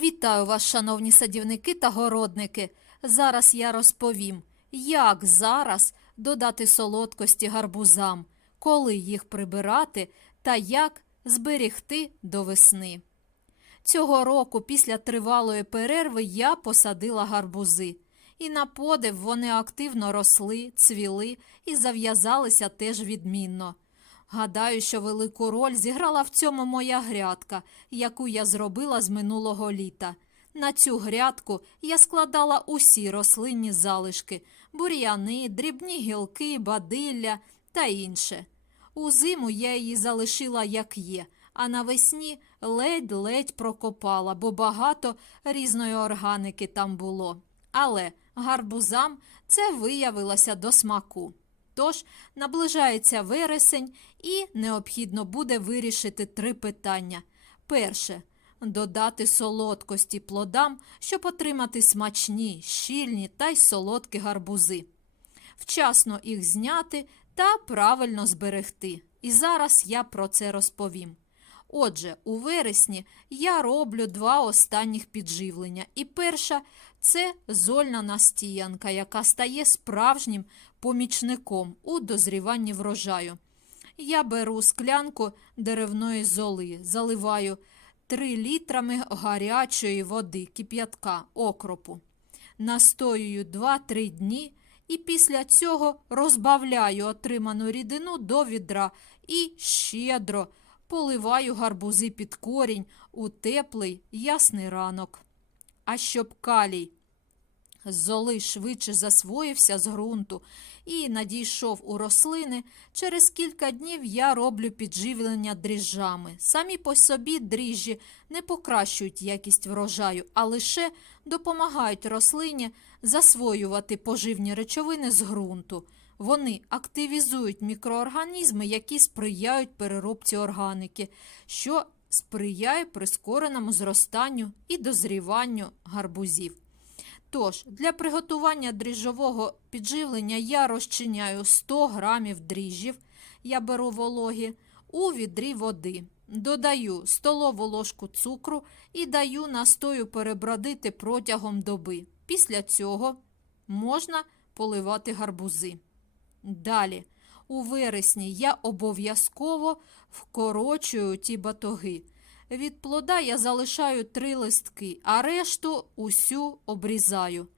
Вітаю вас, шановні садівники та городники. Зараз я розповім, як зараз додати солодкості гарбузам, коли їх прибирати та як зберігти до весни. Цього року, після тривалої перерви, я посадила гарбузи. І на подив вони активно росли, цвіли і зав'язалися теж відмінно. Гадаю, що велику роль зіграла в цьому моя грядка, яку я зробила з минулого літа. На цю грядку я складала усі рослинні залишки бур'яни, дрібні гілки, бадилля та інше. У зиму я її залишила як є, а навесні ледь-ледь прокопала, бо багато різної органики там було. Але гарбузам це виявилося до смаку. Тож наближається вересень і необхідно буде вирішити три питання. Перше додати солодкості плодам, щоб отримати смачні, щільні та й солодкі гарбузи. Вчасно їх зняти та правильно зберегти. І зараз я про це розповім. Отже, у вересні я роблю два останніх підживлення. І перша це зольна настіянка, яка стає справжнім помічником у дозріванні врожаю. Я беру склянку деревної золи, заливаю 3 літрами гарячої води, кип'ятка, окропу. Настоюю 2-3 дні і після цього розбавляю отриману рідину до відра і щедро поливаю гарбузи під корінь у теплий ясний ранок. А щоб калій золи швидше засвоївся з ґрунту і надійшов у рослини, через кілька днів я роблю підживлення дріжджами. Самі по собі дріжджі не покращують якість врожаю, а лише допомагають рослині засвоювати поживні речовини з ґрунту. Вони активізують мікроорганізми, які сприяють переробці органіки, що сприяє прискореному зростанню і дозріванню гарбузів. Тож, для приготування дріжджового підживлення я розчиняю 100 грамів дріжджів, я беру вологі, у відрі води. Додаю столову ложку цукру і даю настою перебродити протягом доби. Після цього можна поливати гарбузи. Далі, у вересні я обов'язково вкорочую ті батоги. Від плода я залишаю три листки, а решту усю обрізаю.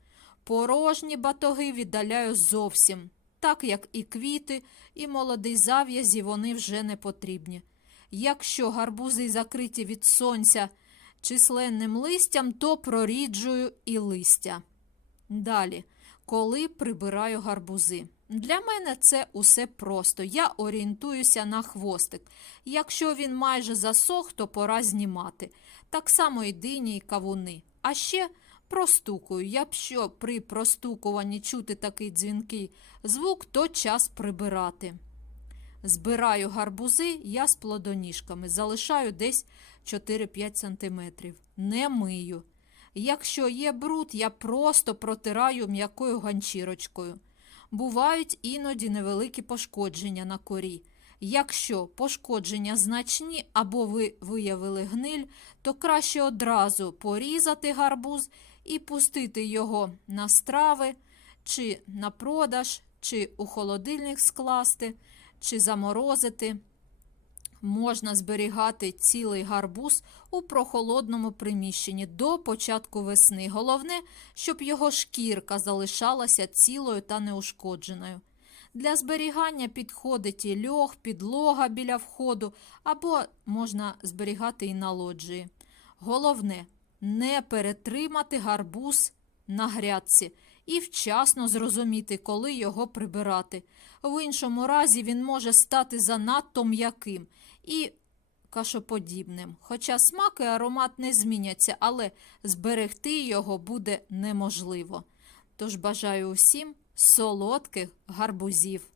Порожні батоги віддаляю зовсім, так як і квіти, і молодий зав'язі вони вже не потрібні. Якщо гарбузи закриті від сонця численним листям, то проріджую і листя. Далі, коли прибираю гарбузи. Для мене це усе просто. Я орієнтуюся на хвостик. Якщо він майже засох, то пора знімати. Так само і дині і кавуни. А ще простукую. Якщо при простукуванні чути такий дзвінкий звук, то час прибирати. Збираю гарбузи я з плодоніжками, залишаю десь 4-5 см. Не мию. Якщо є бруд, я просто протираю м'якою ганчірочкою. Бувають іноді невеликі пошкодження на корі. Якщо пошкодження значні або ви виявили гниль, то краще одразу порізати гарбуз і пустити його на страви, чи на продаж, чи у холодильник скласти, чи заморозити. Можна зберігати цілий гарбуз у прохолодному приміщенні до початку весни. Головне, щоб його шкірка залишалася цілою та неушкодженою. Для зберігання підходить і льох, підлога біля входу, або можна зберігати і на лоджії. Головне не перетримати гарбуз на грядці і вчасно зрозуміти, коли його прибирати. В іншому разі він може стати занадто м'яким і кашоподібним. Хоча смак і аромат не зміняться, але зберегти його буде неможливо. Тож бажаю усім солодких гарбузів.